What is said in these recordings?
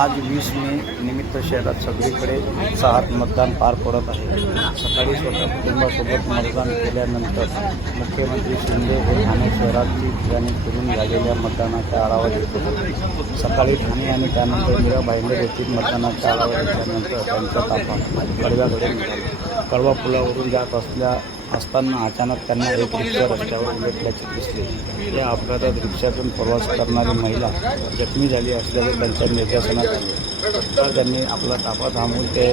आज वीस मे निमित्त शहरात सगळीकडे उत्साहात मतदान पार पडत आहे. सकाळी स्वतः कुटुंबासोबत मतदान केल्यानंतर मुख्यमंत्री शिंदे हे ठाणे शहरातील ठिकाणी फिरून झालेल्या मतदानाचा आढावा घेत होते. सकाळी ठाणे आणि त्यानंतर मीरा भाईंदर येथील मतदानाचा आढावा घेतल्यानंतर त्यांचा तापमान कडव्याकडे निघाला. कडवा पुलावरून जात असल्या असताना अचानक त्यांना एक रिक्षा रस्त्यावर उलटल्याचे दिसले. या अपघातात रिक्षातून प्रवास करणारी महिला जखमी झाली असल्याचे त्यांच्या निर्देशनात आले. तर त्यांनी आपला ताफा थांबवून ते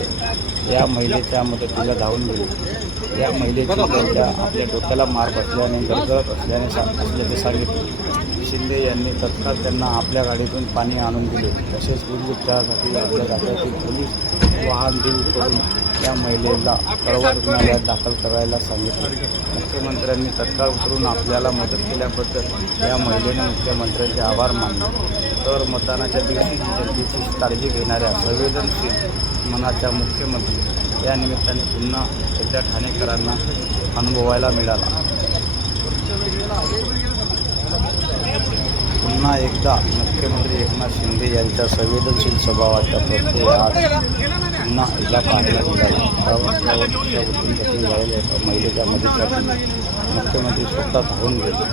या महिलेच्या मदतीला धावून गेले. या महिलेची त्यांच्या आपल्या डोक्याला मार बसल्याने गरगरत असल्याने सा असल्याचे सांगितले. शिंदे यांनी तत्काळ त्यांना आपल्या गाडीतून पाणी आणून दिले. तसेच उपचारासाठी आपल्या राज्यातील पोलीस वाहन देऊ करून त्या महिलेला कळवा रुग्णालयात दाखल करायला सांगितले. मुख्यमंत्र्यांनी तत्काळ उतरून आपल्याला मदत केल्याबद्दल या महिलेने मुख्यमंत्र्यांचे आभार मानले. तर मतदानाच्या दिवशी जनतेची काळजी घेणाऱ्या संवेदनशील मनाच्या मुख्यमंत्री या निमित्ताने पुन्हा एकदा ठाणेकरांना अनुभवायला मिळाला. पुन्हा एकदा मुख्यमंत्री एकनाथ शिंदे यांच्या संवेदनशील स्वभावाच्या प्रत्यय आज पुन्हा एकदा पाहायला मिळाला. झालेल्या एका महिलेच्या मदतीसाठी मुख्यमंत्री स्वतः धावून गेले.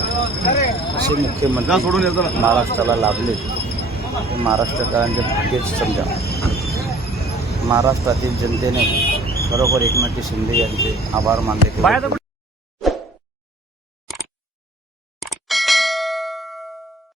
असे मुख्यमंत्री महाराष्ट्राला लाभले हे महाराष्ट्रकरांचे भाग्यच समजा. महाराष्ट्रातील जनतेने खरोखर एकनाथजी शिंदे यांचे आभार मानले